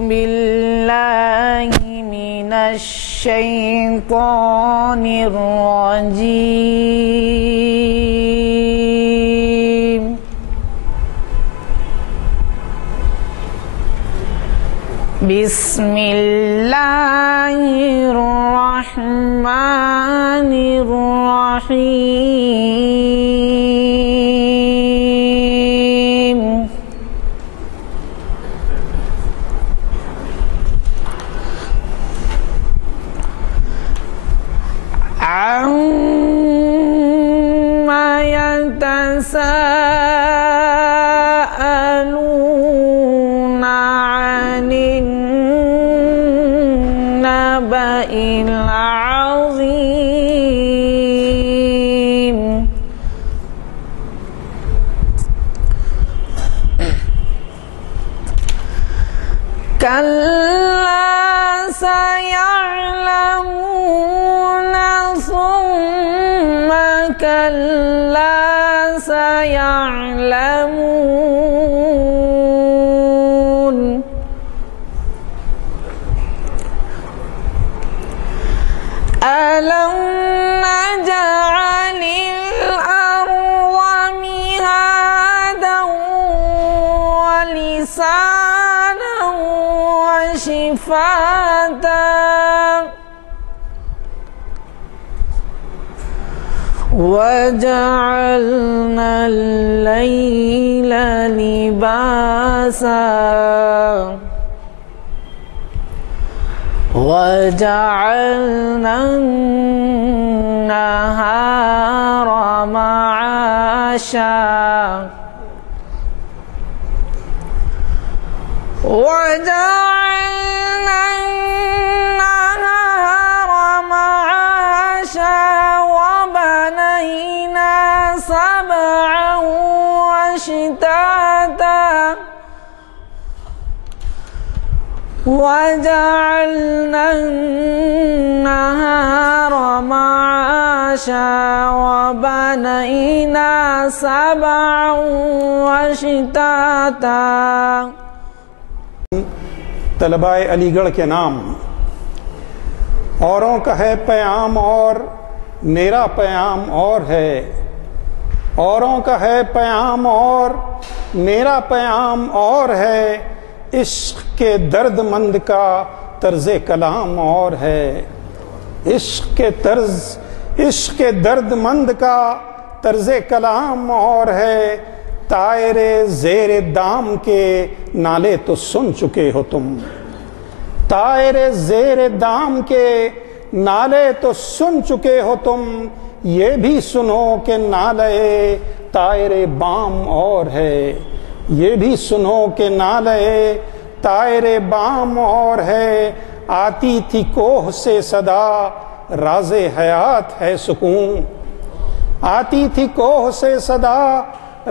بالله من الشيطان الرجيم بسم الله الرحمن الرحيم عما يتساءلون عن النبأ العظيم كلا سيعلمون ثم كلا سيعلمون ألم نجعل الأرض مهادا ولسانا وشفاتا وجعلنا الليل لباسا وجعلنا النهار معاشا وجعلنا النهار معاشا وبنينا سبعا وشتاتا وجعلنا النهار معاشا وبنينا سبعا وشتاتا طلبائے علی گڑھ کے نام، اوروں کا ہے پیام اور میرا پیام اور ہے، اوروں کا ہے پیام اور میرا پیام اور ہے، عشق کے درد مند کا طرز کلام اور ہے، عشق کے درد مند کا طرز کلام اور ہے، طائرے زیر دام کے نالے تو سن چکے ہو تم، طائرے زیر دام کے نالے تو سن چکے ہو تم، یہ بھی سنو کہ نالے طائرے بام اور ہے، یہ بھی سنو کہ نالے طائرے بام اور ہے، آتی تھی کوہ سے صدا راز حیات ہے سکون، آتی تھی کوہ سے صدا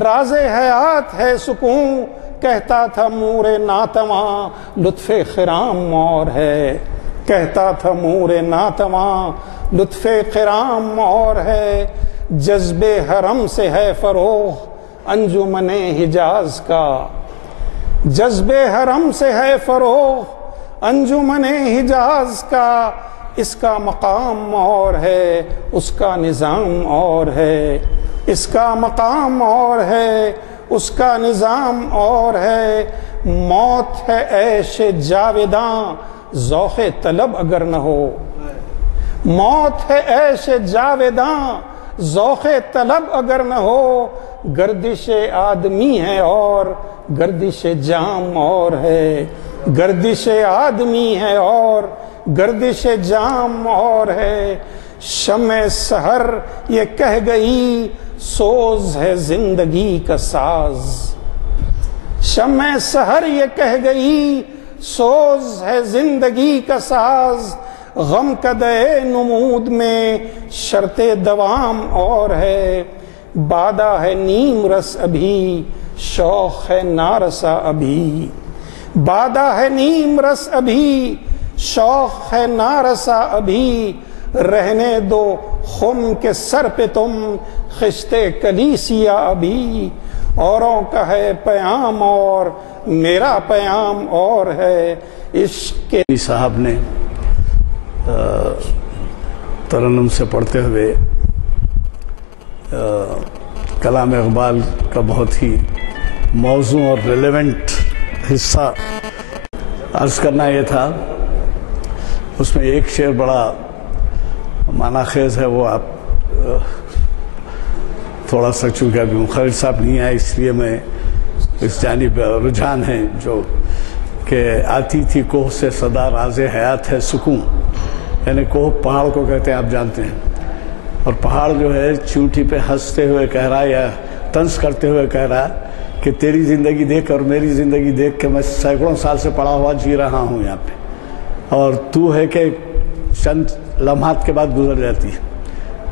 راز حیات ہے سکون، کہتا تھا مور ناتواں لطف خرام اور ہے، کہتا تھا مور ناتواں لطف خرام اور ہے، جذب حرم سے ہے فروغ انجمن حجاز کا، جذب حرم سے ہے فروغ انجمن حجاز کا، اس کا مقام اور ہے اس کا نظام اور ہے، اس کا مقام اور ہے اس کا نظام اور ہے، موت ہے عیش جاوداں ذوق طلب اگر نہ ہو، موت ہے عیش جاوداں ذوق طلب اگر نہ ہو، گردش آدمی ہے اور گردش جام اور ہے، گردش آدمی ہے اور گردش جام اور ہے، شمع سحر یہ کہہ گئی سوز ہے زندگی کا ساز، شمع سحر یہ کہہ گئی سوز ہے زندگی کا ساز، غم کدے نمود میں شرط دوام اور ہے، بادہ ہے نیم رس ابھی شوق ہے نارسا ابھی، بادہ ہے نیم رس ابھی شوق ہے نارسا ابھی، رہنے دو خم کے سر پہ تم خشتے کلیسیا ابھی، اوروں کا ہے پیام اور میرا پیام اور ہے عشق کے صاحب نے ترنم سے پڑھتے ہوئے کلام اقبال کا بہت ہی موزوں اور ریلیونٹ حصہ عرض کرنا یہ تھا. اس میں ایک شعر بڑا معنی خیز ہے، وہ آپ تھوڑا سا چونکہ ابھی مخرج صاحب نہیں آئے اس لیے میں اس جانب رجحان ہے، جو کہ آتی تھی کوہ سے صدا راز حیات ہے سکون. یعنی کوہ پہاڑ کو کہتے ہیں، آپ جانتے ہیں، اور پہاڑ جو ہے چونٹی پہ ہنستے ہوئے کہہ رہا یا طنز کرتے ہوئے کہہ رہا کہ تیری زندگی دیکھ اور میری زندگی دیکھ کے میں سینکڑوں سال سے پڑا ہوا جی رہا ہوں یہاں پہ، اور تو ہے کہ چند لمحات کے بعد گزر جاتی ہے.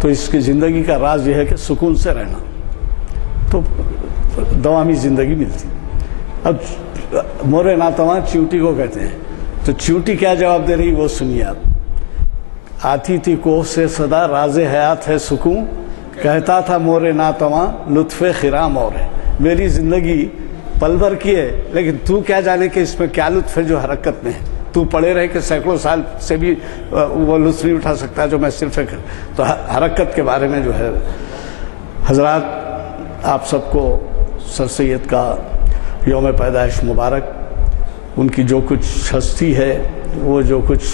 تو اس کی زندگی کا راز یہ ہے کہ سکون سے رہنا، تو دوامی زندگی ملتی. اب مورے ناتواں چیوٹی کو کہتے ہیں، تو چیوٹی کیا جواب دے رہی وہ سنیے آپ. آتی تھی کوہ سے صدا راز حیات ہے سکون، کہتا تھا مورے ناتواں لطف خرام اور ہے. میری زندگی پل بھر کی ہے، لیکن تو کیا جانے کہ اس میں کیا لطف ہے جو حرکت میں ہے. تو پڑے رہے کہ سینکڑوں سال سے بھی وہ لطف نہیں اٹھا سکتا جو میں صرف تو حرکت کے بارے میں جو ہے. حضرات، آپ سب کو سر سید کا یوم پیدائش مبارک. ان کی جو کچھ ہستی ہے، وہ جو کچھ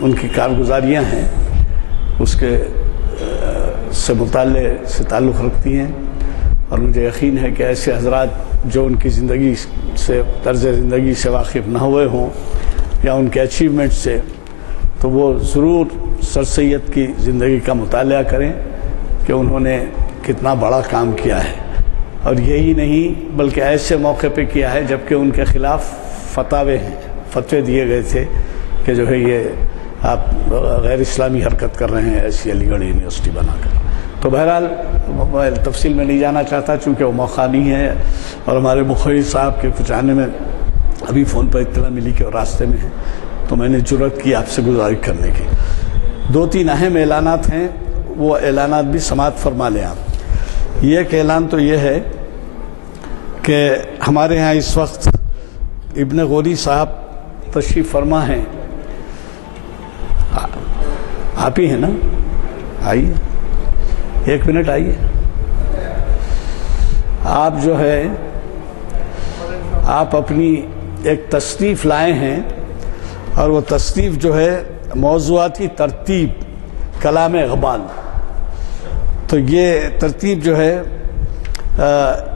ان کی کارگزاریاں ہیں، اس کے سے مطالعے سے تعلق رکھتی ہیں. اور مجھے یقین ہے کہ ایسے حضرات جو ان کی زندگی سے، طرز زندگی سے واقف نہ ہوئے ہوں یا ان کے اچیومنٹ سے، تو وہ ضرور سر سید کی زندگی کا مطالعہ کریں کہ انہوں نے کتنا بڑا کام کیا ہے. اور یہی نہیں بلکہ ایسے موقع پہ کیا ہے جبکہ ان کے خلاف فتوے دیے گئے تھے کہ جو ہے یہ آپ غیر اسلامی حرکت کر رہے ہیں ایسی علی گڑھ یونیورسٹی بنا کر. تو بہرحال میں تفصیل میں نہیں جانا چاہتا چونکہ وہ موقع نہیں ہے، اور ہمارے مخرج صاحب کے کچھ آنے میں ابھی فون پر اطلاع ملی کہ وہ راستے میں ہیں، تو میں نے جرأت کی آپ سے گزارش کرنے کی. 2-3 اہم اعلانات ہیں، وہ اعلانات بھی سماعت فرما لیں آپ. یہ ایک اعلان تو یہ ہے کہ ہمارے ہاں اس وقت ابن غوری صاحب تشریف فرما ہیں. آپ ہی ہیں نا؟ آئیے 1 منٹ آئیے. آپ جو ہے آپ اپنی ایک تصنیف لائے ہیں، اور وہ تصنیف جو ہے موضوعاتی ترتیب کلام اقبال. تو یہ ترتیب جو ہے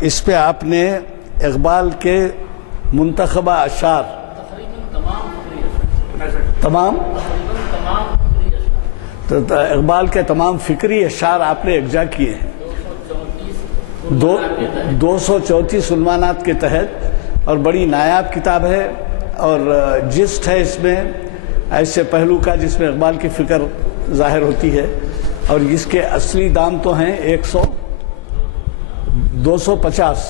اس پہ آپ نے اقبال کے منتخبہ اشعار اقبال کے تمام فکری اشعار آپ نے یکجا کیے ہیں 234 عنوانات کے تحت، اور بڑی نایاب کتاب ہے. اور جسٹ ہے اس میں ایسے پہلو کا جس میں اقبال کی فکر ظاہر ہوتی ہے، اور اس کے اصلی دام تو ہیں 250،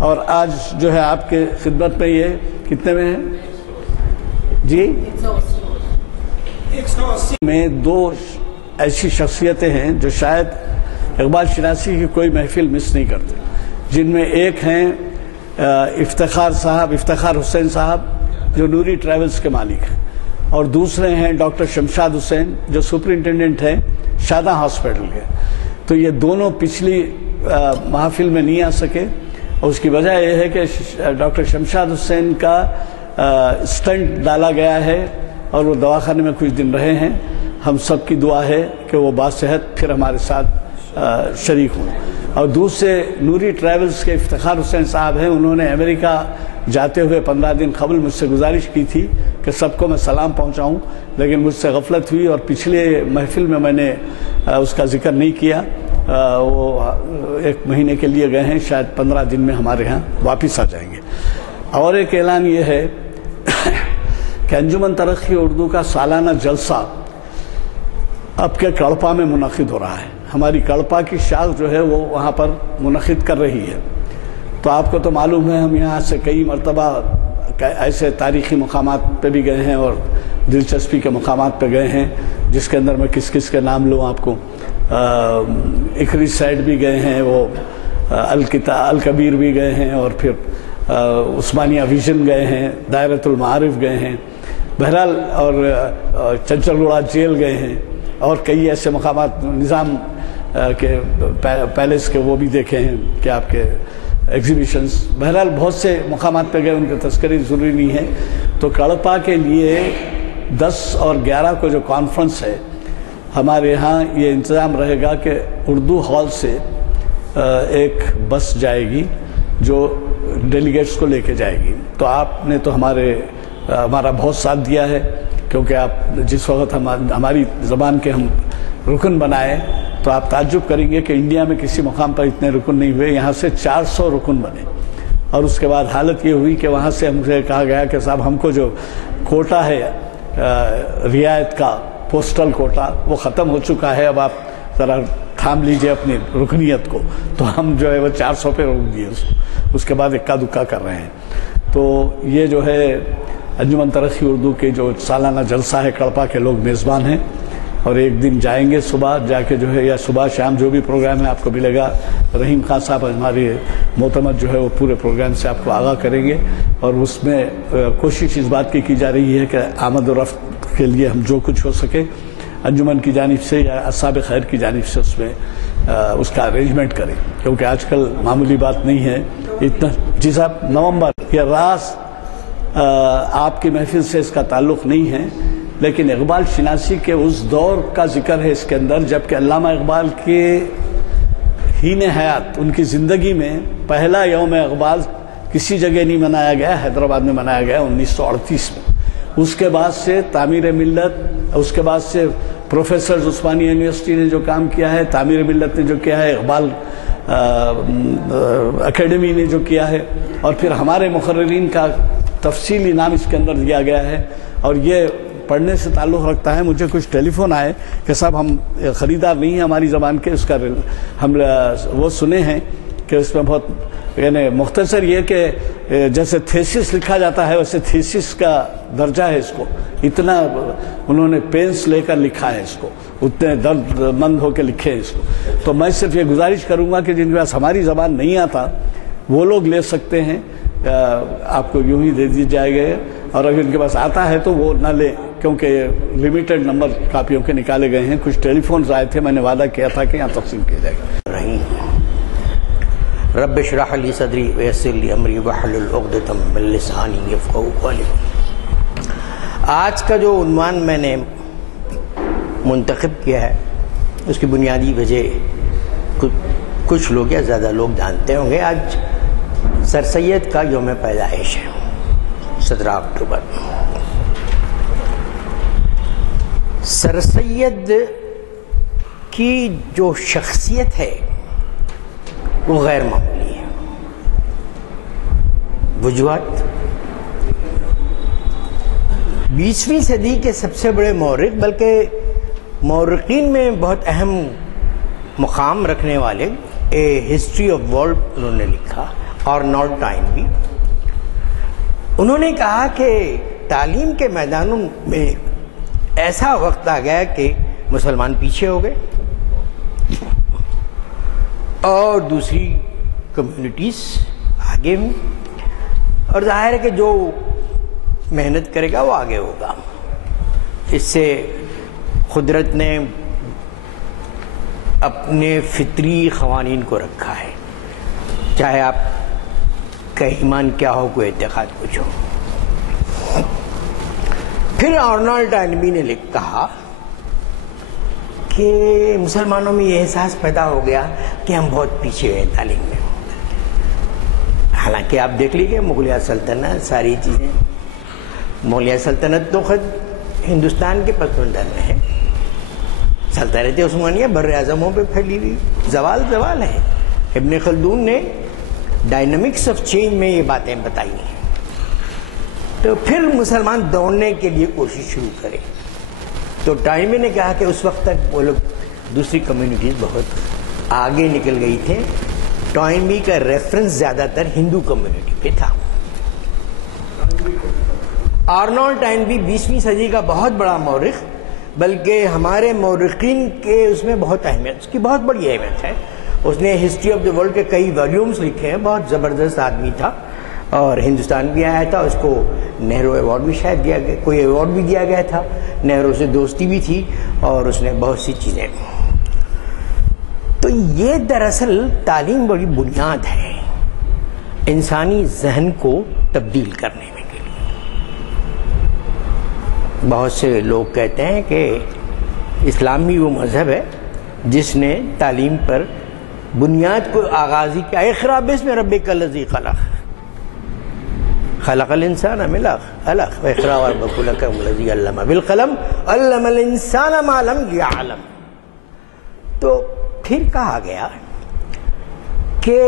اور آج جو ہے آپ کے خدمت میں یہ کتنے میں ہے جی؟ 180 میں 2 ایسی شخصیتیں ہیں جو شاید اقبال شناسی کی کوئی محفل مس نہیں کرتے، جن میں ایک ہیں افتخار حسین صاحب جو نوری ٹریولز کے مالک ہیں، اور دوسرے ہیں ڈاکٹر شمشاد حسین جو سپرنٹینڈنٹ ہیں شاداں ہاسپٹل کے. تو یہ دونوں پچھلی محفل میں نہیں آ سکے، اور اس کی وجہ یہ ہے کہ ڈاکٹر شمشاد حسین کا سٹنٹ ڈالا گیا ہے اور وہ دواخانے میں کچھ دن رہے ہیں. ہم سب کی دعا ہے کہ وہ باصحت پھر ہمارے ساتھ شریک ہوں. اور دوسرے نوری ٹریولز کے افتخار حسین صاحب ہیں، انہوں نے امریکہ جاتے ہوئے 15 دن قبل مجھ سے گزارش کی تھی کہ سب کو میں سلام پہنچاؤں، لیکن مجھ سے غفلت ہوئی اور پچھلے محفل میں نے اس کا ذکر نہیں کیا. وہ 1 مہینے کے لیے گئے ہیں، شاید 15 دن میں ہمارے ہاں واپس آ جائیں گے. اور ایک اعلان یہ ہے کہ انجمن ترقی اردو کا سالانہ جلسہ اب کے کڑپا میں منعقد ہو رہا ہے. ہماری کڑپا کی شاخ جو ہے وہ وہاں پر منعقد کر رہی ہے. تو آپ کو تو معلوم ہے ہم یہاں سے کئی مرتبہ ایسے تاریخی مقامات پہ بھی گئے ہیں اور دلچسپی کے مقامات پہ گئے ہیں، جس کے اندر میں کس کس کے نام لوں آپ کو. اکری سائڈ بھی گئے ہیں، وہ الکبیر بھی گئے ہیں، اور پھر عثمانیہ ویژن گئے ہیں، دائرۃ المعارف گئے ہیں، بہرحال اور چنچل گوڑا جیل گئے ہیں، اور کئی ایسے مقامات نظام کے پیلس کے وہ بھی دیکھے ہیں کہ آپ کے ایگزیبیشنز، بہرحال بہت سے مقامات پہ گئے، ان کے تذکرے ضروری نہیں ہے۔ تو کڑپا کے لیے 10 اور 11 کو جو کانفرنس ہے، ہمارے ہاں یہ انتظام رہے گا کہ اردو ہال سے ایک بس جائے گی جو ڈیلیگیٹس کو لے کے جائے گی۔ تو آپ نے تو ہمارا بہت ساتھ دیا ہے، کیونکہ آپ جس وقت ہماری زبان کے ہم رکن بنائے تو آپ تعجب کریں گے کہ انڈیا میں کسی مقام پر اتنے رکن نہیں ہوئے، یہاں سے 400 رکن بنے۔ اور اس کے بعد حالت یہ ہوئی کہ وہاں سے ہم سے کہا گیا کہ صاحب ہم کو جو کوٹا ہے رعایت کا، پوسٹل کوٹا، وہ ختم ہو چکا ہے، اب آپ ذرا تھام لیجئے اپنی رکنیت کو۔ تو ہم جو ہے وہ 400 پہ روک دیے اس کے بعد اکا دکا کر رہے ہیں۔ تو یہ جو ہے انجمن ترقی اردو کے جو سالانہ جلسہ ہے، کڑپا کے لوگ میزبان ہیں، اور ایک دن جائیں گے صبح جا کے جو ہے، یا صبح شام جو بھی پروگرام ہے آپ کو ملے گا، رحیم خان صاحب ہمارے معتمد جو ہے وہ پورے پروگرام سے آپ کو آگاہ کریں گے۔ اور اس میں کوشش اس بات کی جا رہی ہے کہ آمد و رفت کے لیے ہم جو کچھ ہو سکے انجمن کی جانب سے یا اصحاب خیر کی جانب سے اس میں اس کا ارینجمنٹ کریں، کیونکہ آج کل معمولی بات نہیں ہے اتنا۔ جی صاحب، نومبر، یہ راز آپ کی محفل سے اس کا تعلق نہیں ہے، لیکن اقبال شناسی کے اس دور کا ذکر ہے اس کے اندر جبکہ علامہ اقبال کے ہین حیات، ان کی زندگی میں پہلا یوم اقبال کسی جگہ نہیں منایا گیا، حیدرآباد میں منایا گیا 1938 میں۔ اس کے بعد سے تعمیر ملت، اس کے بعد سے پروفیسرز عثمانیہ یونیورسٹی نے جو کام کیا ہے، تعمیر ملت نے جو کیا ہے، اقبال اکیڈمی نے جو کیا ہے، اور پھر ہمارے مقررین کا تفصیلی نام اس کے اندر دیا گیا ہے۔ اور یہ پڑھنے سے تعلق رکھتا ہے۔ مجھے کچھ ٹیلی فون آئے کہ صاحب ہم خریدار نہیں ہیں ہماری زبان کے، اس کا ہم وہ سنے ہیں کہ اس میں بہت یعنی مختصر یہ کہ جیسے تھیسس لکھا جاتا ہے ویسے تھیسس کا درجہ ہے اس کو، اتنا انہوں نے پینس لے کر لکھا ہے اس کو، اتنے درد مند ہو کے لکھے ہیں اس کو۔ تو میں صرف یہ گزارش کروں گا کہ جن کے پاس ہماری زبان نہیں آتا وہ لوگ لے سکتے ہیں، آپ کو یوں ہی دے دی جائے گا، اور اگر ان کے پاس آتا ہے تو وہ نہ لیں، کیونکہ لمیٹڈ نمبر کاپیوں کے نکالے گئے ہیں۔ کچھ ٹیلی فونز آئے تھے، میں نے وعدہ کیا تھا کہ یہاں تقسیم کیا جائے گا۔ رب اشرح لی صدری ویسر لی امری واحلل عقدۃ من لسانی یفقہوا قولی۔ آج کا جو عنوان میں نے منتخب کیا ہے اس کی بنیادی وجہ کچھ لوگ یا زیادہ لوگ جانتے ہوں گے۔ آج سر سید کا یوم پیدائش ہے، 17 اکتوبر۔ سر سید کی جو شخصیت ہے وہ غیر معمولی ہے۔ وجوہات 20ویں صدی کے سب سے بڑے مورخ، بلکہ مورخین میں بہت اہم مقام رکھنے والے، اے ہسٹری آف ورلڈ انہوں نے لکھا، آرنولڈ ٹائنبی۔ انہوں نے کہا کہ تعلیم کے میدانوں میں ایسا وقت آ گیا کہ مسلمان پیچھے ہو گئے اور دوسری کمیونٹیز آگے ہوں، اور ظاہر ہے کہ جو محنت کرے گا وہ آگے ہوگا۔ اس سے قدرت نے اپنے فطری قوانین کو رکھا ہے، چاہے آپ کا ایمان کیا ہو، کوئی اعتقاد کچھ ہو۔ پھر آرنولڈ ٹائنبی نے کہا کہ مسلمانوں میں یہ احساس پیدا ہو گیا کہ ہم بہت پیچھے ہیں تعلیم میں۔ حالانکہ آپ دیکھ لیجیے مغلیہ سلطنت، ساری چیزیں، مغلیہ سلطنت تو خود ہندوستان کے پس منظر میں ہے، سلطنت عثمانیہ بر اعظموں پہ پھیلی ہوئی، زوال ہے۔ ابن خلدون نے ڈائنامکس آف چینج میں یہ باتیں بتائی ہیں۔ تو پھر مسلمان دوڑنے کے لیے کوشش شروع کرے، تو ٹائنبی نے کہا کہ اس وقت تک وہ لوگ دوسری کمیونٹیز بہت آگے نکل گئی تھے۔ ٹائنبی کا ریفرنس زیادہ تر ہندو کمیونٹی پہ تھا۔ آرنولڈ ٹائنبی 20ویں صدی کا بہت بڑا مورخ، بلکہ ہمارے مورخین کے اس میں بہت اہمیت، اس کی بہت بڑی اہمیت ہے۔ اس نے ہسٹری آف دی ورلڈ کے کئی والیومز لکھے ہیں، بہت زبردست آدمی تھا، اور ہندوستان بھی آیا تھا. اس کو نہرو ایوارڈ بھی شاید دیا گیا, کوئی ایوارڈ بھی دیا گیا تھا. نہرو سے دوستی بھی تھی اور اس نے بہت سی چیزیں. تو یہ دراصل تعلیم بڑی بنیاد ہے انسانی ذہن کو تبدیل کرنے میں کے لیے. بہت سے لوگ کہتے ہیں کہ اسلام بھی وہ مذہب ہے جس نے تعلیم پر بنیاد کو آغازی کیا. اقرأ باسم ربک الذی خلق خلق الانسان من علق واقرأ وربک الاکرم الذی علم بالقلم علم الانسان ما لم یعلم. تو پھر کہا گیا کہ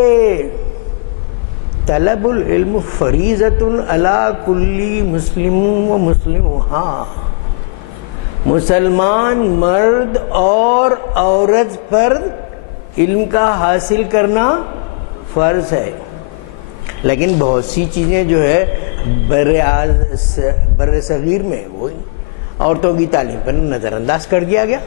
طلب العلم فریضۃ علی کل مسلم و مسلمہ. مسلمان مرد اور عورت پر علم کا حاصل کرنا فرض ہے. لیکن بہت سی چیزیں جو ہے بر صغیر میں وہ عورتوں کی تعلیم پر نظر انداز کر دیا گیا.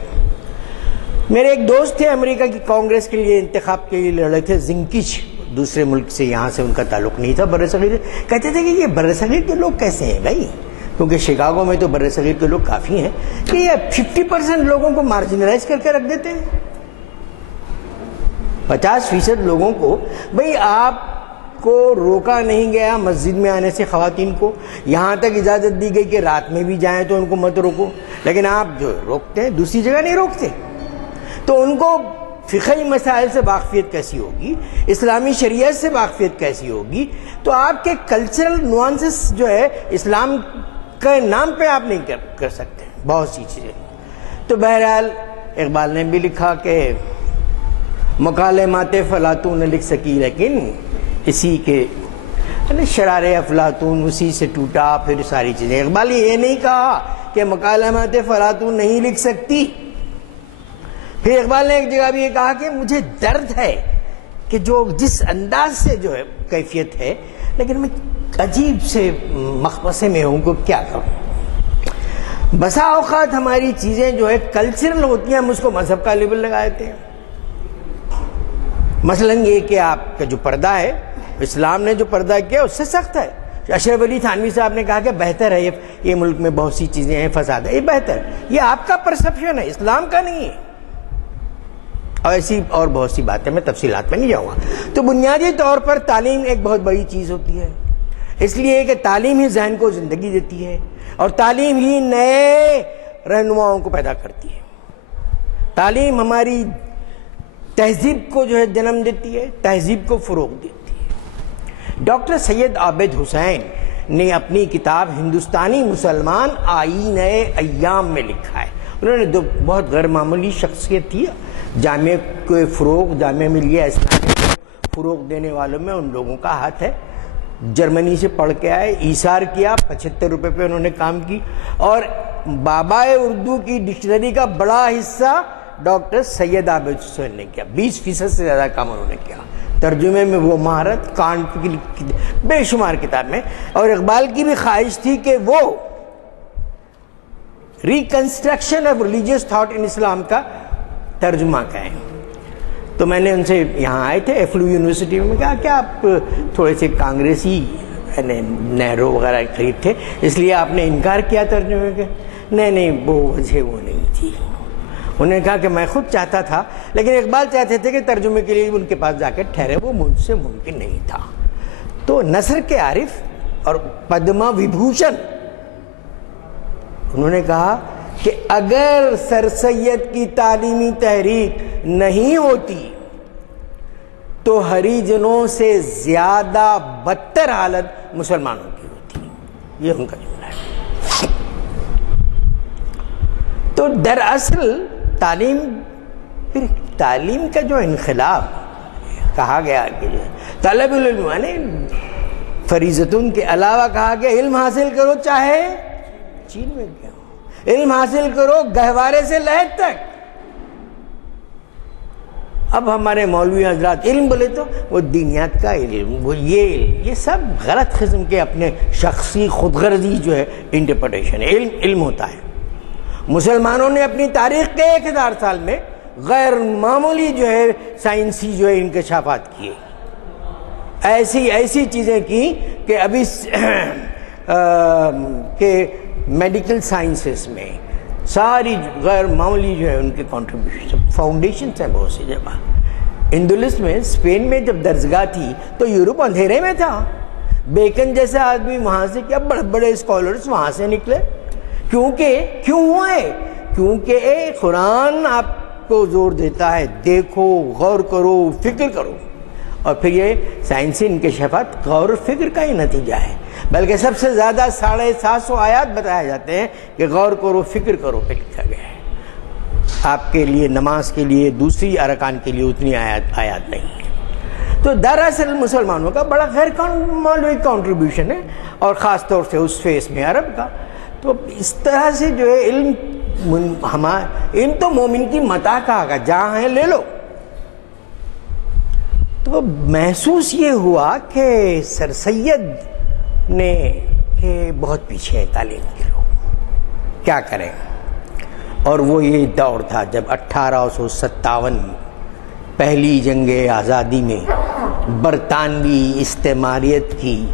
میرے ایک دوست تھے امریکہ کی کانگریس کے لیے انتخاب کے لیے لڑے تھے, زنکچ, دوسرے ملک سے, یہاں سے ان کا تعلق نہیں تھا بر صغیر. کہتے تھے کہ یہ بر صغیر کے لوگ کیسے ہیں بھائی, کیونکہ شکاگو میں تو بر صغیر کے لوگ کافی ہیں, کہ یہ 50% لوگوں کو مارجنلائز کر کے رکھ دیتے ہیں. 50% لوگوں کو بھئی آپ کو روکا نہیں گیا مسجد میں آنے سے خواتین کو, یہاں تک اجازت دی گئی کہ رات میں بھی جائیں تو ان کو مت روکو, لیکن آپ جو روکتے ہیں دوسری جگہ نہیں روکتے. تو ان کو فقہی مسائل سے واقفیت کیسی ہوگی, اسلامی شریعت سے واقفیت کیسی ہوگی. تو آپ کے کلچرل نوانسز جو ہے اسلام کے نام پہ آپ نہیں کر سکتے بہت سی چیزیں. تو بہرحال اقبال نے بھی لکھا کہ مکالمات فلاطون نے لکھ سکی, لیکن اسی کے شرار افلاطون اسی سے ٹوٹا پھر ساری چیزیں. اقبال یہ نہیں کہا کہ مکالمات فلاطون نہیں لکھ سکتی. پھر اقبال نے ایک جگہ بھی یہ کہا کہ مجھے درد ہے کہ جو جس انداز سے جو ہے کیفیت ہے, لیکن میں عجیب سے مخمصے میں ہوں کہ کیا کروں. بسا اوقات ہماری چیزیں جو ہے کلچرل ہوتی ہیں, ہم اس کو مذہب کا لیبل لگا دیتے ہیں. مثلا یہ کہ آپ کا جو پردہ ہے, اسلام نے جو پردہ کیا اس سے سخت ہے. اشرف علی تھانوی صاحب نے کہا کہ بہتر ہے, یہ ملک میں بہت سی چیزیں ہیں, فساد ہے, یہ بہتر. یہ آپ کا پرسپشن ہے, اسلام کا نہیں ہے. اور ایسی اور بہت سی باتیں, میں تفصیلات میں نہیں جاؤں گا. تو بنیادی طور پر تعلیم ایک بہت بڑی چیز ہوتی ہے, اس لیے کہ تعلیم ہی ذہن کو زندگی دیتی ہے, اور تعلیم ہی نئے رہنماؤں کو پیدا کرتی ہے. تعلیم ہماری تہذیب کو جو ہے جنم دیتی ہے, تہذیب کو فروغ دیتی ہے. ڈاکٹر سید عابد حسین نے اپنی کتاب ہندوستانی مسلمان آئین ایام میں لکھا ہے. انہوں نے بہت غیر معمولی شخصیت تھی. جامعہ کو فروغ, جامعہ ملیہ اسلامیہ کو فروغ دینے والوں میں ان لوگوں کا ہاتھ ہے. جرمنی سے پڑھ کے آئے, ایثار کیا, 75 روپے پہ انہوں نے کام کی, اور بابائے اردو کی ڈکشنری کا بڑا حصہ ڈاکٹر سید عابد حسین نے کیا. 20% سے زیادہ کام انہوں نے کیا. ترجمے میں وہ مہارت, کانٹ کی بے شمار کتاب میں. اور اقبال کی بھی خواہش تھی کہ وہ reconstruction of religious thought in Islam کا ترجمہ کریں. تو میں نے ان سے, یہاں آئے تھے ایفلو یونیورسٹی میں, کہا کہ آپ تھوڑے سے کانگریسی نہرو وغیرہ قریب تھے, اس لیے آپ نے انکار کیا ترجمے کے. نہیں, وہ وجہ وہ نہیں تھی. انہوں نے کہا کہ میں خود چاہتا تھا, لیکن اقبال چاہتے تھے کہ ترجمے کے لیے ان کے پاس جا کے ٹھہرے, وہ مجھ سے ممکن نہیں تھا. تو نثر کے عارف اور پدما وبھوشن انہوں نے کہا کہ اگر سر سید کی تعلیمی تحریک نہیں ہوتی تو ہریجنوں سے زیادہ بدتر حالت مسلمانوں کی ہوتی. یہ ان کا جملہ ہے. تو دراصل تعلیم کا جو انقلاب کہا گیا کہ طلب العلم یعنی فریضتوں کے علاوہ کہا کہ علم حاصل کرو, چاہے چین میں کیا ہو, علم حاصل کرو گہوارے سے لحد تک. اب ہمارے مولوی حضرات علم بولے تو وہ دینیات کا علم, وہ یہ سب غلط قسم کے اپنے شخصی خود غرضی جو ہے انٹرپریٹیشن ہے. علم ہوتا ہے. مسلمانوں نے اپنی تاریخ کے 1000 سال میں غیر معمولی جو ہے سائنسی جو ہے انکشافات کیے, ایسی چیزیں کی کہ ابھی کہ میڈیکل سائنسز میں ساری غیر معمولی جو ہے ان کے کنٹریبیوشن فاؤنڈیشنس ہیں بہت سی جگہ. اندلس میں اسپین میں جب درسگاہ تھی تو یورپ اندھیرے میں تھا. بیکن جیسے آدمی وہاں سے کیا بڑے بڑے اسکالرس وہاں سے نکلے. کیوں ہوئے؟ کیونکہ قرآن آپ کو زور دیتا ہے دیکھو، غور کرو، فکر کرو. اور پھر یہ سائنسی انکشافات غور و فکر کا ہی نتیجہ ہے. بلکہ سب سے زیادہ 750 آیات بتائے جاتے ہیں کہ غور کرو، فکر کرو پہ لکھا گیا ہے. آپ کے لیے نماز کے لیے دوسری ارکان کے لیے اتنی آیات نہیں ہے. تو دراصل مسلمانوں کا بڑا غیر معمولی کنٹریبیوشن ہے، اور خاص طور سے اس فیس میں عرب کا. تو اس طرح سے جو ہے علم تو مومن کی متاع کہا گا، جہاں ہے لے لو. تو محسوس یہ ہوا کہ سر سید نے کہ بہت پیچھے ہیں تعلیم کے لوگ، کیا کریں. اور وہ یہ دور تھا جب 1857 پہلی جنگ آزادی میں برطانوی استعماریت کی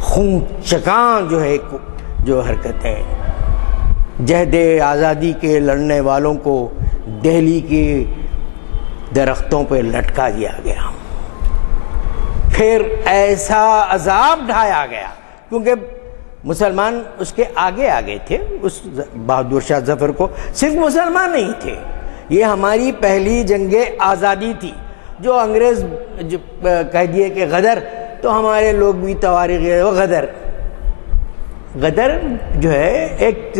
خون چکاں جو حرکتیں، جہد آزادی کے لڑنے والوں کو دہلی کے درختوں پہ لٹکا دیا گیا. پھر ایسا عذاب ڈھایا گیا کیونکہ مسلمان اس کے آگے تھے. اس بہادر شاہ ظفر کو صرف مسلمان نہیں تھے، یہ ہماری پہلی جنگ آزادی تھی. جو انگریز کہہ دیے کہ غدر، تو ہمارے لوگ بھی تواریخ غدر جو ہے ایک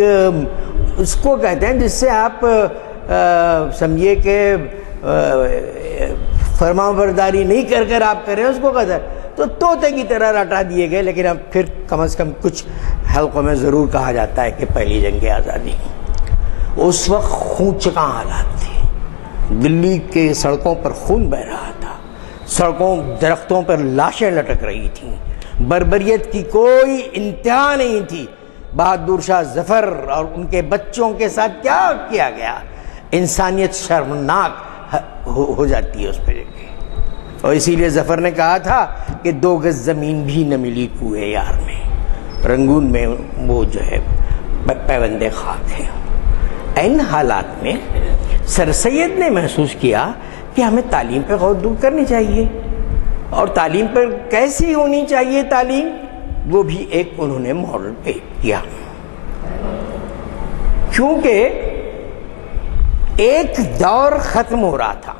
اس کو کہتے ہیں جس سے آپ سمجھیے کہ فرما برداری نہیں کر آپ کریں اس کو غدر. تو طوطے کی طرح رٹا دیے گئے، لیکن اب پھر کم از کم کچھ حلقوں میں ضرور کہا جاتا ہے کہ پہلی جنگ آزادی. اس وقت خون چکاں حالات تھے. دلی کے سڑکوں پر خون بہہ رہا تھا، سڑکوں درختوں پر لاشیں لٹک رہی تھیں. بربریت کی کوئی انتہا نہیں تھی. بہادر شاہ ظفر اور ان کے بچوں کے ساتھ کیا کیا گیا، انسانیت شرمناک ہو جاتی ہے اس پہ. اور اسی لیے ظفر نے کہا تھا کہ 2 گز زمین بھی نہ ملی کوئے یار میں، رنگون میں وہ جو ہے پیوندے خاک ہے. ان حالات میں سر سید نے محسوس کیا کہ ہمیں تعلیم پہ غور کرنی چاہیے، اور تعلیم پر کیسی ہونی چاہیے تعلیم، وہ بھی ایک انہوں نے ماڈل پیش کیا. کیونکہ ایک دور ختم ہو رہا تھا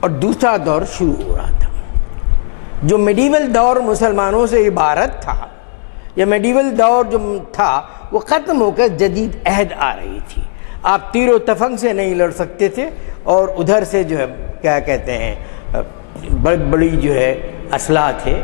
اور دوسرا دور شروع ہو رہا تھا. جو میڈیول دور مسلمانوں سے عبارت تھا، یا میڈیول دور جو تھا وہ ختم ہو کر جدید عہد آ رہی تھی. آپ تیر و تفنگ سے نہیں لڑ سکتے تھے، اور ادھر سے جو ہے کیا کہتے ہیں بڑی جو ہے اسلحہ تھے.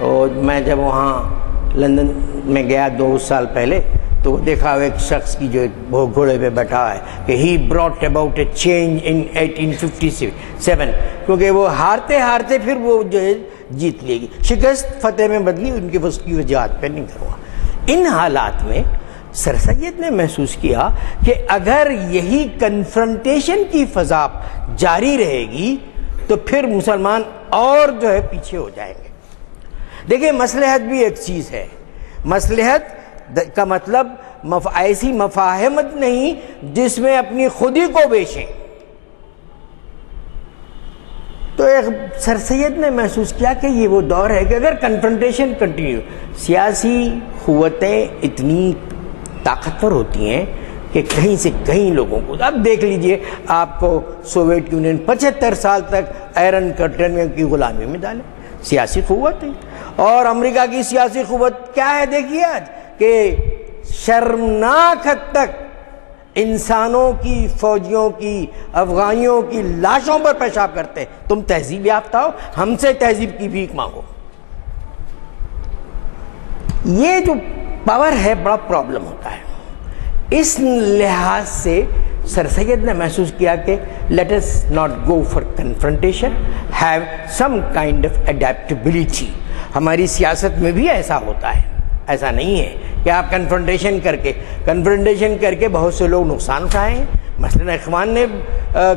اور میں جب وہاں لندن میں گیا 2 سال پہلے تو وہ دیکھا ایک شخص کی جو گھوڑے پہ بیٹھا ہے کہ ہی brought about a change in 1857، کیونکہ وہ ہارتے پھر وہ جو ہے جیت لے گی. شکست فتح میں بدلی، ان کی اس کی وجوہات پہ نہیں کروں. ان حالات میں سر سید نے محسوس کیا کہ اگر یہی کنفرنٹیشن کی فضا جاری رہے گی تو پھر مسلمان اور جو ہے پیچھے ہو جائیں گے. دیکھیں مصلحت بھی ایک چیز ہے. مصلحت کا مطلب ایسی مفاہمت نہیں جس میں اپنی خودی کو بیچیں. تو ایک سر سید نے محسوس کیا کہ یہ وہ دور ہے کہ اگر کنفرنٹیشن کنٹینیو، سیاسی قوتیں اتنی طاقتور ہوتی ہیں کہ کہیں سے کہیں لوگوں کو، اب دیکھ لیجئے آپ کو سوویت یونین 75 سال تک آئرن کرٹن کی غلامی میں ڈالے، سیاسی قوت ہے. اور امریکہ کی سیاسی قوت کیا ہے دیکھیے آج، کہ شرمناک حد تک انسانوں کی، فوجیوں کی، افغانیوں کی لاشوں پر پیشاب کرتے ہیں. تم تہذیب یافتہ ہو، ہم سے تہذیب کی بھیک مانگو. یہ جو پاور ہے بڑا پرابلم ہوتا ہے. اس لحاظ سے سر سید نے محسوس کیا کہ late us not go for confrontation, have some kind of adaptability. ہماری سیاست میں بھی ایسا ہوتا ہے، ایسا نہیں ہے کہ آپ کنفرنٹیشن کر کے بہت سے لوگ نقصان اٹھائیں. مثلا اخوان نے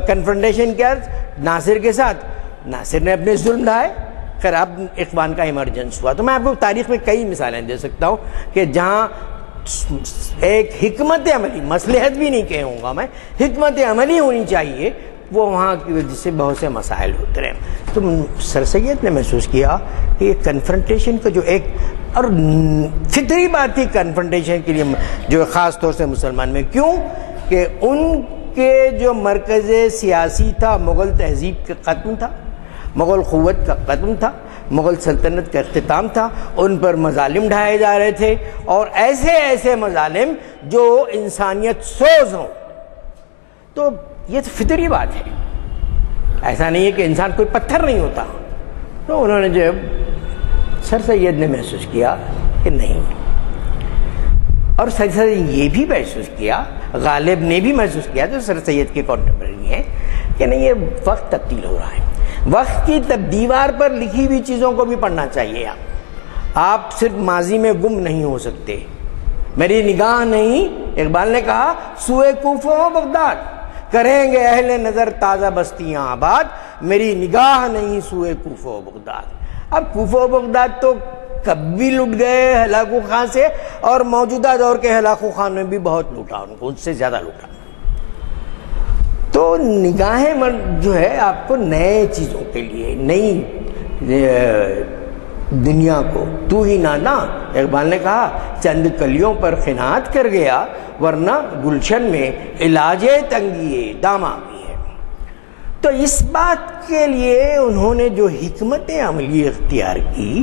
کنفرنٹیشن کیا ناصر کے ساتھ، ناصر نے اپنے ظلم ڈھائے، خیر اب اخوان کا ایمرجنس ہوا. تو میں آپ کو تاریخ میں کئی مثالیں دے سکتا ہوں کہ جہاں ایک حکمت عملی، مصلحت بھی نہیں کہوں گا میں، حکمت عملی ہونی چاہیے، وہ وہاں کی وجہ سے بہت سے مسائل ہوتے رہے. تو سر سید نے محسوس کیا کہ یہ کنفرنٹیشن کا جو ایک اور فطری بات تھی کنفرنٹیشن کے لیے جو خاص طور سے مسلمان میں، کیوں کہ ان کے جو مرکز سیاسی تھا مغل تہذیب کا ختم تھا، مغل قوت کا ختم تھا، مغل سلطنت کا اختتام تھا، ان پر مظالم ڈھائے جا رہے تھے، اور ایسے ایسے مظالم جو انسانیت سوز ہوں. تو یہ تو فطری بات ہے، ایسا نہیں ہے کہ انسان کوئی پتھر نہیں ہوتا. تو انہوں نے جو سر سید نے محسوس کیا کہ نہیں، اور سر سید یہ بھی محسوس کیا، غالب نے بھی محسوس کیا جو سر سید کے کانٹمپریری ہیں، کہ نہیں یہ وقت تبدیل ہو رہا ہے. وقت کی دیوار پر لکھی ہوئی چیزوں کو بھی پڑھنا چاہیے. آپ صرف ماضی میں گم نہیں ہو سکتے. میری نگاہ نہیں، اقبال نے کہا، سوئے کوفہ و بغداد کریں گے اہل نظر تازہ بستیاں آباد، میری نگاہ نہیں سوئے کوفہ و بغداد. اب کوفہ و بغداد تو کب بھی لٹ گئے ہلاکو خان سے، اور موجودہ دور کے ہلاکو خان میں بھی بہت لوٹا ان کو، اس سے زیادہ لوٹا. تو نگاہیں جو ہے آپ کو نئے چیزوں کے لیے، نئی دنیا کو، تو ہی نادا، اقبال نے کہا چند کلیوں پر خنات کر گیا ورنہ گلشن میں علاج تنگی داما بھی ہے. تو اس بات کے لیے انہوں نے جو حکمت عملی اختیار کی،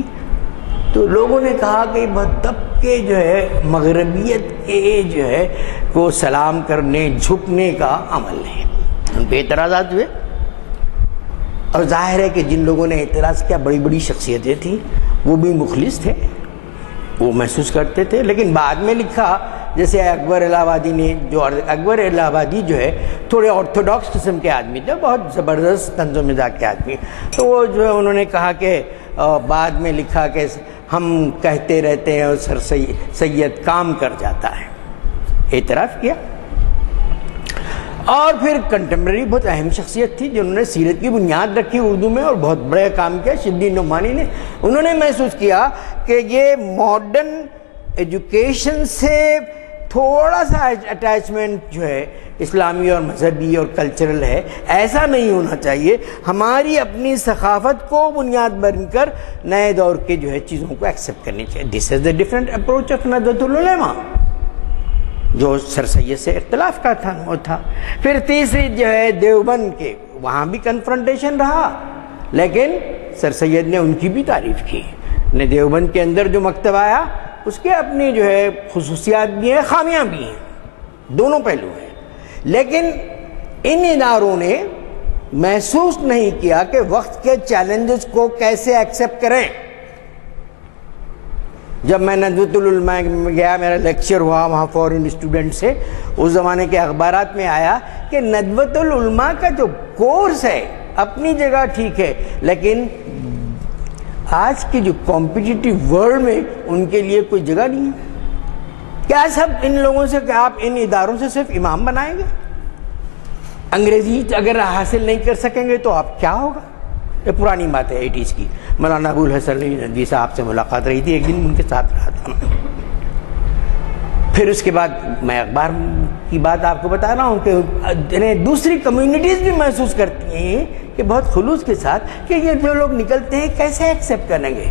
تو لوگوں نے کہا کہ بہت دب کے جو ہے مغربیت کے جو ہے کو سلام کرنے جھکنے کا عمل ہے. ان پہ اعتراضات ہوئے، اور ظاہر ہے کہ جن لوگوں نے اعتراض کیا بڑی بڑی شخصیتیں تھیں، وہ بھی مخلص تھے، وہ محسوس کرتے تھے. لیکن بعد میں لکھا، جیسے اکبر الہ آبادی نے، جو اکبر الہ آبادی جو ہے تھوڑے آرتھوڈاکس قسم کے آدمی تھے، بہت زبردست طنز و مزاج کے آدمی. تو وہ جو ہے انہوں نے کہا کہ بعد میں لکھا کہ ہم کہتے رہتے ہیں اور سر سید کام کر جاتا ہے، اعتراف کیا. اور پھر کنٹمپریری بہت اہم شخصیت تھی جنہوں نے سیرت کی بنیاد رکھی اردو میں اور بہت بڑے کام کیا، شبلی نعمانی نے. انہوں نے محسوس کیا کہ یہ ماڈرن ایجوکیشن سے تھوڑا سا اٹیچمنٹ جو ہے اسلامی اور مذہبی اور کلچرل ہے، ایسا نہیں ہونا چاہیے. ہماری اپنی ثقافت کو بنیاد بن کر نئے دور کے جو ہے چیزوں کو ایکسیپٹ کرنی چاہیے. This is the different approach of Nadwatul Ulama, جو سر سید سے اختلاف کا تھا. پھر تیسری جو ہے دیوبند کے، وہاں بھی کنفرنٹیشن رہا، لیکن سر سید نے ان کی بھی تعریف کی. دیوبند کے اندر جو مکتب آیا اس کے اپنی جو ہے خصوصیات بھی ہیں، خامیاں بھی ہیں، دونوں پہلو ہیں. لیکن ان اداروں نے محسوس نہیں کیا کہ وقت کے چیلنجز کو کیسے ایکسیپٹ کریں. جب میں ندوۃ العلماء میں گیا، میرا لیکچر ہوا وہاں فورن اسٹوڈنٹ سے، اس زمانے کے اخبارات میں آیا کہ ندوۃ العلماء کا جو کورس ہے اپنی جگہ ٹھیک ہے، لیکن آج کی جو کمپٹیٹیو ورلڈ میں ان کے لیے کوئی جگہ نہیں ہے. کیا سب ان لوگوں سے کہ آپ ان اداروں سے صرف امام بنائیں گے؟ انگریزی اگر حاصل نہیں کر سکیں گے تو آپ کیا ہوگا؟ یہ پرانی بات ہے 80s کی. مولانا ابو الحسن ندوی صاحب سے ملاقات رہی تھی، ایک دن ان کے ساتھ رہا تھا. پھر اس کے بعد میں اخبار کی بات آپ کو بتا رہا ہوں کہ دوسری کمیونٹیز بھی محسوس کرتی ہیں کہ بہت خلوص کے ساتھ کہ یہ جو لوگ نکلتے ہیں کیسے ایکسیپٹ کریں گے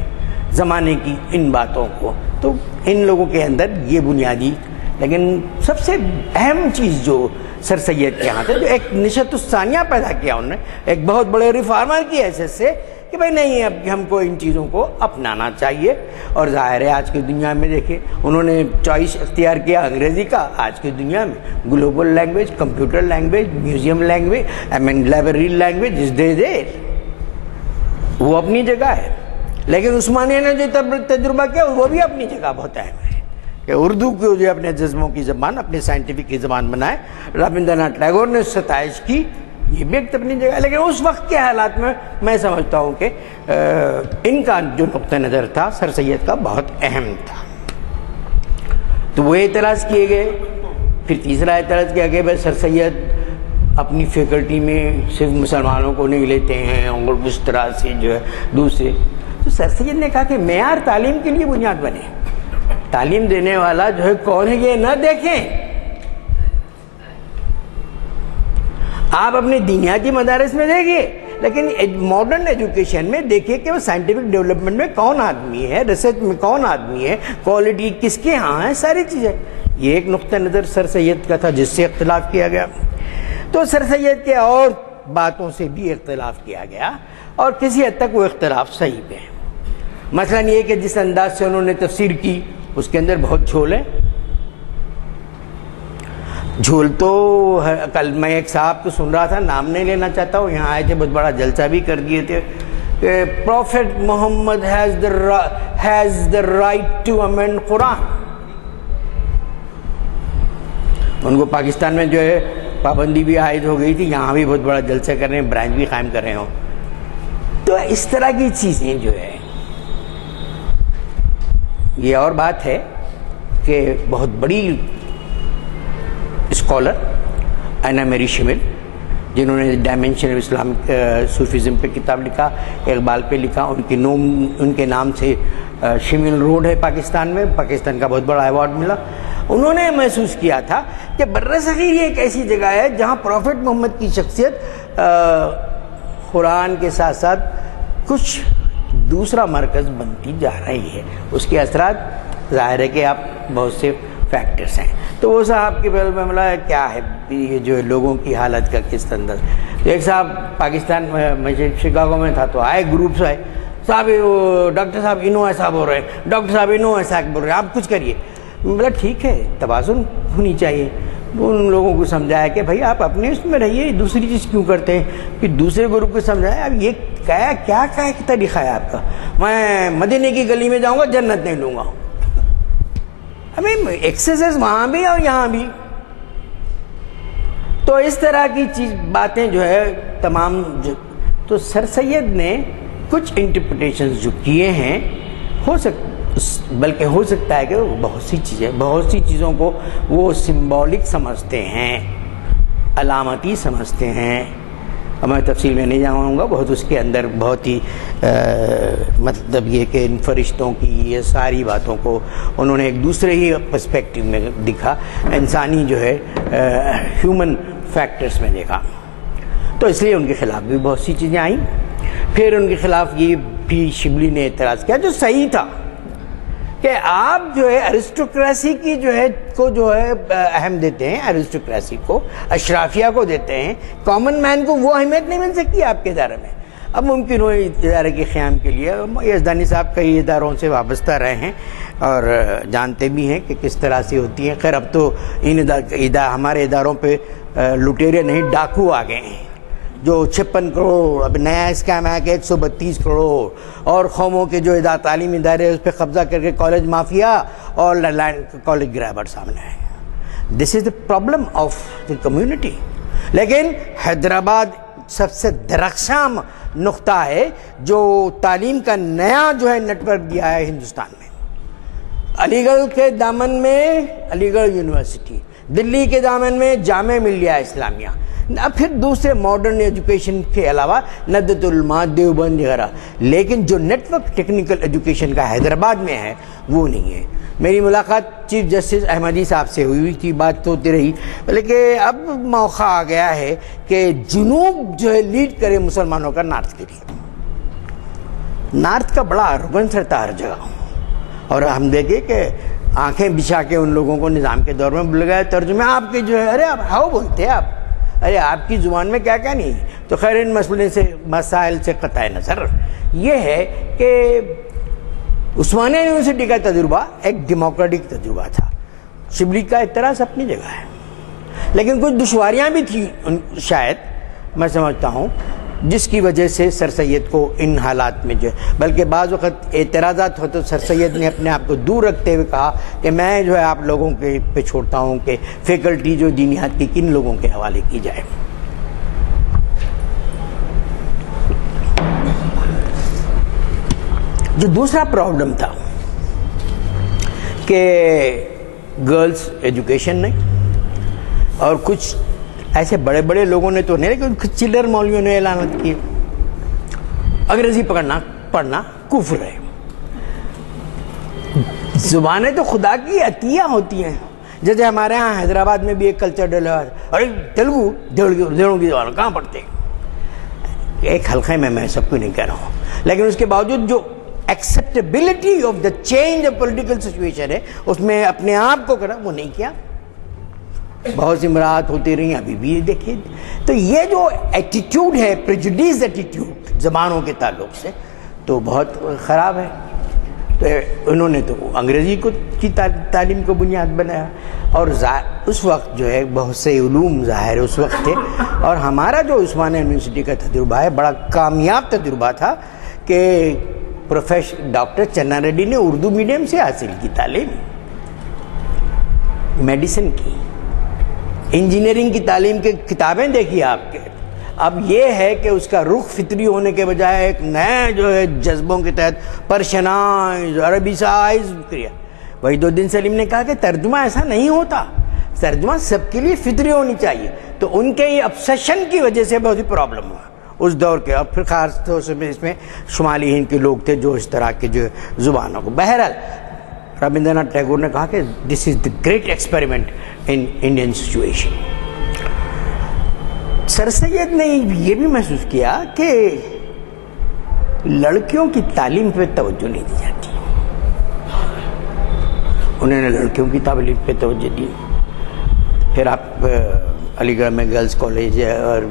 زمانے کی ان باتوں کو. تو ان لوگوں کے اندر یہ بنیادی لیکن سب سے اہم چیز جو سر سید کے یہاں تھے، جو ایک نشت الثانیہ پیدا کیا انہوں نے ایک بہت بڑے ریفارمر کی حیثیت سے، کہ بھائی نہیں، اب ہم کو ان چیزوں کو اپنانا چاہیے. اور ظاہر ہے آج کی دنیا میں دیکھیں انہوں نے چوائس اختیار کیا انگریزی کا. آج کی دنیا میں global language, computer language, museum language, library language is there, وہ اپنی جگہ ہے. لیکن عثمانیہ نے جو تجربہ کیا وہ بھی اپنی جگہ بہت اہم ہے کہ اردو کو جو اپنے جذبوں کی زبان، اپنے سائنٹیفک کی زبان بنائے. رابندر ناتھ ٹیگور نے ستائش کی، یہ بھی ایک اپنی جگہ. لیکن اس وقت کے حالات میں سمجھتا ہوں کہ ان کا جو نقطہ نظر تھا سر سید کا بہت اہم تھا. تو وہ اعتراض کیے گئے. پھر تیسرا اعتراض کیا کہ بھائی سر سید اپنی فیکلٹی میں صرف مسلمانوں کو نہیں لیتے ہیں اور اس طرح سے جو ہے دوسرے. تو سر سید نے کہا کہ معیار تعلیم کے لیے بنیاد بنے، تعلیم دینے والا جو ہے کون ہے یہ نہ دیکھیں، آپ اپنے دینیاتی مدارس میں دیکھیے، لیکن ماڈرن ایجوکیشن میں دیکھیے کہ وہ سائنٹیفک ڈیولپمنٹ میں کون آدمی ہے، ریسرچ میں کون آدمی ہے، کوالٹی کس کے ہاں ہے، ساری چیزیں. یہ ایک نقطہ نظر سر سید کا تھا جس سے اختلاف کیا گیا. تو سر سید کے اور باتوں سے بھی اختلاف کیا گیا اور کسی حد تک وہ اختلاف صحیح پہ ہے. مثلا یہ کہ جس انداز سے انہوں نے تفسیر کی اس کے اندر بہت جھول ہے. جھول تو کل میں ایک صاحب کو سن رہا تھا، نام نہیں لینا چاہتا ہوں، یہاں آئے تھے، بہت بڑا جلسہ بھی کر دیے تھے کہ prophet Muhammad has the right to amend Quran. ان کو پاکستان میں جو ہے پابندی بھی عائد ہو گئی تھی، یہاں بھی بہت بڑا جلسہ کر رہے ہیں، برانچ بھی قائم کر رہے ہوں. تو اس طرح کی چیزیں جو ہے، یہ اور بات ہے کہ بہت بڑی اسکالر اینا میری شمل، جنہوں نے ڈائمینشن آف اسلامک صوفیزم پہ کتاب لکھا، اقبال پہ لکھا، ان کے نام سے شمل روڈ ہے پاکستان میں، پاکستان کا بہت بڑا ایوارڈ ملا. انہوں نے محسوس کیا تھا کہ برصغیر یہ ایک ایسی جگہ ہے جہاں پروفیٹ محمد کی شخصیت قرآن کے ساتھ ساتھ کچھ دوسرا مرکز بنتی جا رہی ہے. اس کے اثرات ظاہر ہے کہ آپ بہت سے فیکٹرز ہیں. تو وہ صاحب کے بل میں ملا کیا ہے یہ جو ہے لوگوں کی حالت کا کس انداز. ایک صاحب پاکستان میں شکاگو میں تھا تو آئے، گروپ سے آئے، صاحب ڈاکٹر صاحب انہوں ایسا بول رہے ہیں، ڈاکٹر صاحب انہوں ایسا بول رہے ہیں، آپ کچھ کریے. بولا ٹھیک ہے، توازن ہونی چاہیے. ان لوگوں کو سمجھایا کہ بھائی آپ اپنے اس میں رہیے، دوسری چیز کیوں کرتے ہیں. پھر دوسرے گروپ کو سمجھایا اب یہ کیا طریقہ ہے آپ کا، میں مدینے کی گلی میں جاؤں گا جنت نہیں لوں گا. ہمیں ایکسرسائز وہاں بھی اور یہاں بھی. تو اس طرح کی باتیں جو ہے تمام تو سر سید نے کچھ انٹرپریٹیشنز جو کیے ہیں، بلکہ ہو سکتا ہے کہ وہ بہت سی چیزوں کو وہ سمبولک سمجھتے ہیں، علامتی سمجھتے ہیں. اب میں تفصیل میں نہیں جاؤں گا، بہت اس کے اندر بہت ہی مطلب یہ کہ ان فرشتوں کی یہ ساری باتوں کو انہوں نے ایک دوسرے ہی پرسپیکٹو میں دکھا، انسانی جو ہے ہیومن فیکٹرز میں دیکھا. تو اس لیے ان کے خلاف بھی بہت سی چیزیں آئیں. پھر ان کے خلاف یہ بھی شبلی نے اعتراض کیا جو صحیح تھا کہ آپ جو ہے ارسٹوکریسی کی کو اہم دیتے ہیں، ارسٹوکریسی کو، اشرافیہ کو دیتے ہیں، کامن مین کو وہ اہمیت نہیں مل سکتی آپ کے ادارے میں. اب ممکن ہو ادارے کے قیام کے لیے یزدانی صاحب کئی اداروں سے وابستہ رہے ہیں اور جانتے بھی ہیں کہ کس طرح سے ہوتی ہیں. خیر اب تو ہمارے اداروں پہ لٹیرے نہیں ڈاکو آ گئے ہیں جو 56 کروڑ، اب نیا اسکیم ہے کہ 132 کروڑ، اور قوموں کے جو تعلیمی ادارے اس پہ قبضہ کر کے کالج مافیا اور کالج گریبر سامنے آئے. This is the problem of the community. لیکن حیدرآباد سب سے درخشاں نقطہ ہے جو تعلیم کا نیا نیٹ ورک دیا ہے ہندوستان میں. علی گڑھ کے دامن میں علی گڑھ یونیورسٹی، دلی کے دامن میں جامعہ ملیہ اسلامیہ، پھر دوسرے ماڈرن ایجوکیشن کے علاوہ ندوۃ العلماء، دیوبند وغیرہ. لیکن جو نیٹ ورک ٹیکنیکل ایجوکیشن کا حیدرآباد میں ہے وہ نہیں ہے. میری ملاقات چیف جسٹس احمدی صاحب سے ہوئی تھی، بات تو ہوتی رہی، لیکن اب موقع آ گیا ہے کہ جنوب لیڈ کرے مسلمانوں کا نارتھ کے لیے. نارتھ کا بڑا ارگنس رہتا ہر جگہ، اور ہم دیکھیں کہ آنکھیں بچھا کے ان لوگوں کو نظام کے دور میں بلگائے ترجمے آپ کے ارے آپ ہاؤ بولتے ہیں آپ، ارے آپ کی زبان میں کیا نہیں. تو خیر ان مسائل سے قطع نظر یہ ہے کہ عثمانیہ یونیورسٹی کا تجربہ ایک ڈیموکریٹک تجربہ تھا. شبلی کا اعتراض اپنی جگہ ہے، لیکن کچھ دشواریاں بھی تھیں شاید میں سمجھتا ہوں جس کی وجہ سے سر سید کو ان حالات میں بلکہ بعض وقت اعتراضات ہو تو سر سید نے اپنے آپ کو دور رکھتے ہوئے کہا کہ میں آپ لوگوں کے پہ چھوڑتا ہوں کہ فیکلٹی دینیات کی کن لوگوں کے حوالے کی جائے. جو دوسرا پرابلم تھا کہ گرلز ایجوکیشن نہیں، اور کچھ ایسے بڑے بڑے لوگوں نے تو نہیں، لیکن چلر مولویوں نے اعلانات کیے انگریزی پڑھنا کفر ہے. زبانیں تو خدا کی عطیہ ہوتی ہیں. جیسے ہمارے ہاں حیدرآباد میں بھی ایک کلچر ڈلا ہے, ارے تیلگو دیڑوں کی زبان کہاں پڑھتے ہیں. ایک حلقے میں سب کو نہیں کہہ رہا ہوں, لیکن اس کے باوجود جو acceptability of the change of political situation ہے اس میں اپنے آپ کو کرا, وہ نہیں کیا. بہت سی مراحت ہوتی رہی, ابھی بھی دیکھیے. تو یہ جو ایٹیٹیوڈ ہے, پریجوڈیس ایٹیٹیوڈ زبانوں کے تعلق سے, تو بہت خراب ہے. تو انہوں نے تو انگریزی کی تعلیم کو بنیاد بنایا, اور اس وقت جو ہے بہت سے علوم ظاہر اس وقت تھے. اور ہمارا جو عثمانیہ یونیورسٹی کا تجربہ ہے بڑا کامیاب تجربہ تھا کہ ڈاکٹر چنا ریڈی نے اردو میڈیم سے حاصل کی تعلیم, میڈیسن کی, انجینئرنگ کی تعلیم کی کتابیں دیکھیے آپ کے. اب یہ ہے کہ اس کا رخ فطری ہونے کے بجائے ایک نئے جو ہے جذبوں کے تحت پرشنائز, عربی سائز کیا. وحید سلیم نے کہا کہ ترجمہ ایسا نہیں ہوتا, ترجمہ سب کے لیے فطری ہونی چاہیے. تو ان کے یہ obsession کی وجہ سے بہت ہی پرابلم ہوا اس دور کے. اور پھر خاص طور سے اس میں شمالی ہند کے لوگ تھے جو اس طرح کے جو زبانوں کو. بہرحال رابندر ناتھ ٹیگور نے کہا کہ this is the great experiment in Indian situation. Sir Syed نے یہ بھی محسوس کیا کہ لڑکیوں کی تعلیم پہ توجہ نہیں دی جاتی. انہوں نے لڑکیوں کی تعلیم پہ توجہ دی. پھر آپ علی گڑھ میں گرلز کالج اور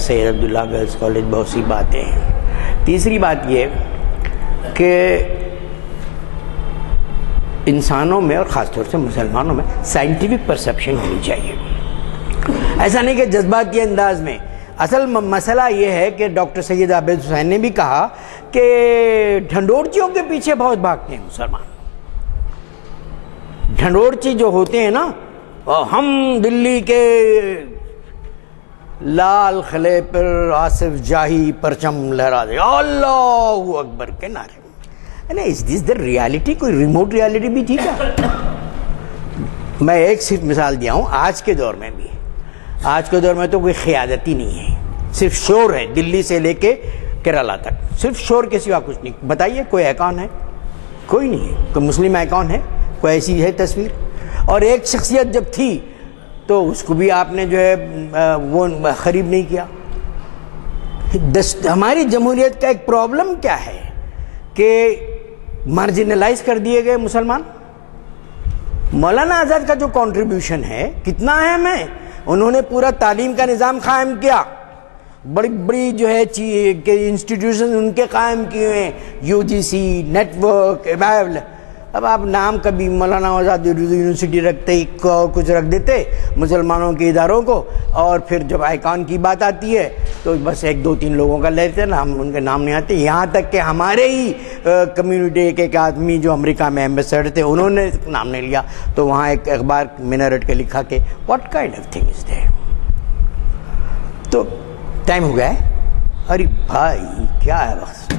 سید عبداللہ گرلز کالج, بہت سی باتیں ہیں. تیسری بات یہ کہ انسانوں میں اور خاص طور سے مسلمانوں میں سائنٹیفک پرسیپشن ہونی چاہیے. ایسا نہیں کہ جذباتی انداز میں. اصل مسئلہ یہ ہے کہ ڈاکٹر سید عابد حسین نے بھی کہا کہ ڈھنڈورچیوں کے پیچھے بہت بھاگتے ہیں مسلمان. ڈھنڈورچی جو ہوتے ہیں نا, ہم دلی کے لال قلعے پر آصف جاہی پرچم لہرا دے, اللہ اکبر کے نعرے. Is this the reality? کوئی ریموٹ ریالٹی بھی تھی کیا؟ میں ایک صرف مثال دیا ہوں. آج کے دور میں بھی, آج کے دور میں تو کوئی قیادتی نہیں ہے, صرف شور ہے دلی سے لے کے کیرلا تک, صرف شور کے سوا کچھ نہیں. بتائیے کوئی آئیکن ہے؟ کوئی نہیں ہے. کوئی مسلم آئیکن ہے؟ کوئی ایسی ہے تصویر؟ اور ایک شخصیت جب تھی تو اس کو بھی آپ نے جو ہے وہ قریب نہیں کیا. ہماری جمہوریت کا ایک پرابلم کیا ہے کہ مارجنلائز کر دیے گئے مسلمان. مولانا آزاد کا جو کنٹریبیوشن ہے کتنا اہم ہے. انہوں نے پورا تعلیم کا نظام قائم کیا, بڑی بڑی جو ہے انسٹیٹیوشن ان کے قائم کیے ہیں, U G C, network. اب آپ نام کبھی مولانا آزاد یونیورسٹی رکھتے ہی کچھ رکھ دیتے مسلمانوں کے اداروں کو, اور پھر جب آئیکن کی بات آتی ہے تو بس ایک دو تین لوگوں کا لیتے ہیں, نام ان کے نام نہیں آتے. یہاں تک کہ ہمارے ہی کمیونٹی کے ایک آدمی جو امریکہ میں ایمبیسڈر تھے انہوں نے نام نہیں لیا, تو وہاں ایک اخبار میں نے رٹ کے لکھا کہ what kind of thing is there. تو ٹائم ہو گیا ہے. ارے بھائی کیا ہے وقت.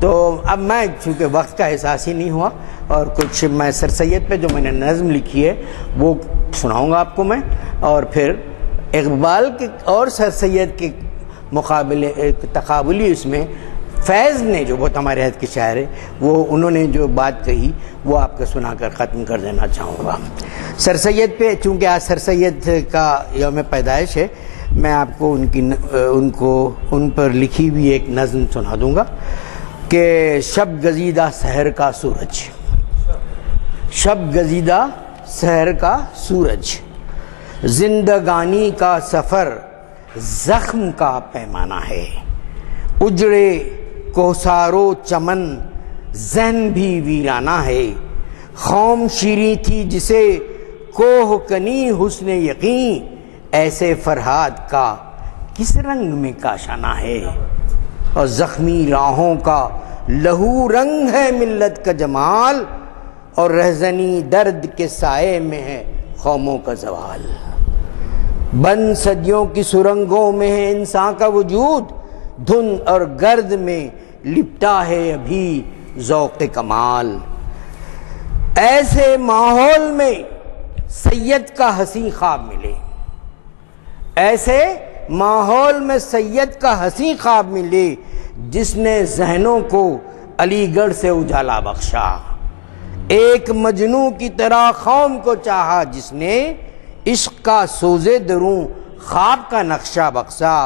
تو اب میں چونکہ وقت کا احساس ہی نہیں ہوا, اور کچھ میں سر سید پہ جو میں نے نظم لکھی ہے وہ سناؤں گا آپ کو میں, اور پھر اقبال کے اور سر سید کے مقابلے تقابلی اس میں فیض نے جو بہت ہمارے حد کے شاعر ہے وہ انہوں نے جو بات کہی وہ آپ کو سنا کر ختم کر دینا چاہوں گا. سر سید پہ چونکہ آج سر سید کا یوم پیدائش ہے, میں آپ کو ان پر لکھی ہوئی ایک نظم سنا دوں گا کہ شب گزیدہ سحر کا سورج, شب گزیدہ سحر کا سورج, زندگانی کا سفر زخم کا پیمانہ ہے, اجڑے کوسارو چمن ذہن بھی ویرانہ ہے, قوم شیریں تھی جسے کوہ کنی حسن یقین, ایسے فرہاد کا کس رنگ میں کاشانہ ہے, اور زخمی راہوں کا لہو رنگ ہے ملت کا جمال, اور رہزنی درد کے سائے میں ہے قوموں کا زوال. بند صدیوں کی سرنگوں میں ہے انسان کا وجود, دھند اور گرد میں لپٹا ہے ابھی ذوق کمال. ایسے ماحول میں سید کا حسین خواب ملے, ایسے ماحول میں سید کا حسین خواب ملے, جس نے ذہنوں کو علی گڑھ سے اجالا بخشا، ایک مجنوں کی طرح قوم کو چاہا جس نے، عشق کا سوزے دروں خواب کا نقشہ بخشا،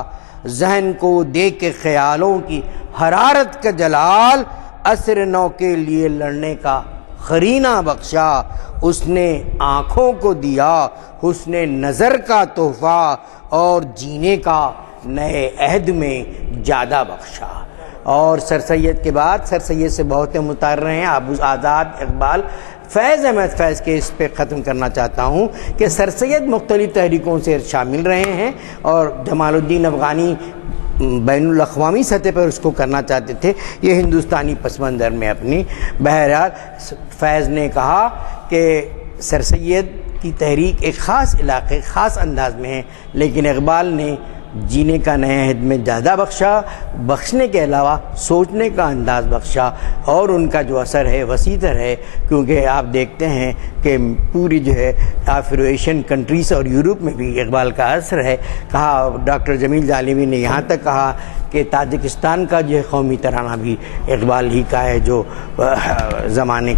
ذہن کو دے کے خیالوں کی حرارت کا جلال، عصر نو کے لیے لڑنے کا قرینہ بخشا، اس نے آنکھوں کو دیا حسن نظر کا تحفہ، اور جینے کا نئے عہد میں جادہ بخشا۔ اور سر سید کے بعد سر سید سے بہت متاثر رہے ہیں، ابو آزاد اقبال فیض احمد فیض کے اس پہ ختم کرنا چاہتا ہوں کہ سر سید مختلف تحریکوں سے شامل رہے ہیں، اور جمال الدین افغانی بین الاقوامی سطح پر اس کو کرنا چاہتے تھے، یہ ہندوستانی پس منظر میں اپنی۔ بہرحال فیض نے کہا کہ سر سید کی تحریک ایک خاص علاقے خاص انداز میں ہے، لیکن اقبال نے جینے کا نئے عہد میں زیادہ بخشنے کے علاوہ سوچنے کا انداز بخشا، اور ان کا جو اثر ہے وسیع تر ہے، کیونکہ آپ دیکھتے ہیں کہ پوری جو ہے آفرو ایشین کنٹریز اور یورپ میں بھی اقبال کا اثر ہے۔ کہا ڈاکٹر جمیل جالمی نے یہاں تک کہا کہ تاجکستان کا جو ہے قومی ترانہ بھی اقبال ہی کا ہے، جو زمانے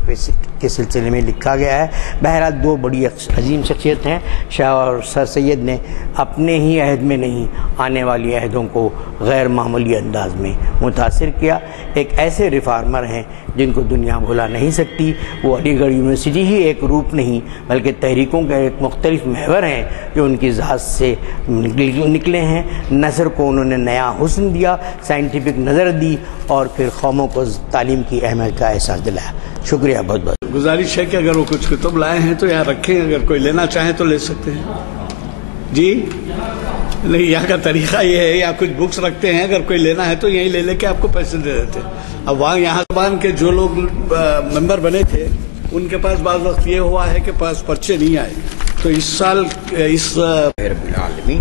کے سلسلے میں لکھا گیا ہے۔ بہرحال دو بڑی عظیم شخصیت ہیں، شاہ اور سر سید نے اپنے ہی عہد میں نہیں آنے والی عہدوں کو غیر معمولی انداز میں متاثر کیا۔ ایک ایسے ریفارمر ہیں جن کو دنیا بھلا نہیں سکتی، وہ علی گڑھ یونیورسٹی ہی ایک روپ نہیں بلکہ تحریکوں کے ایک مختلف محور ہیں جو ان کی ذات سے نکلے ہیں۔ نثر کو انہوں نے نیا حسن دیا، سائنٹیفک نظر دی، اور پھر قوموں کو تعلیم کی اہمیت کا احساس دلایا۔ شکریہ بہت بہت۔ گزارش ہے کہ اگر وہ کچھ کتب لائے ہیں تو یہاں رکھیں، اگر کوئی لینا چاہیں تو لے سکتے ہیں۔ جی نہیں، یہاں کا طریقہ یہ ہے، یا کچھ بکس رکھتے ہیں، اگر کوئی لینا ہے تو یہیں لے لے کے آپ کو پیسے دے دیتے۔ اب وہاں یہاں زبان کے جو لوگ ممبر بنے تھے ان کے پاس بعض وقت یہ ہوا ہے کہ پاس پرچے نہیں آئے، تو اس سال اس رب العالمین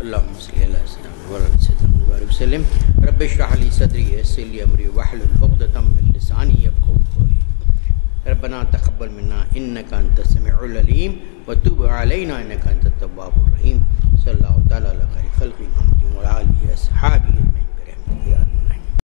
اللہم صلی اللہ علیہ وسلم رب اشرح لی صدری ویسر لی امری واحلل عقدۃ من لسانی یفقهوا قولی ربنا تقبل منا انک انت السمیع العلیم وتب علینا انک انت التواب الرحیم صلی اللہ تعالی علی خیر خلق محمد وعلی آلہ اصحابہ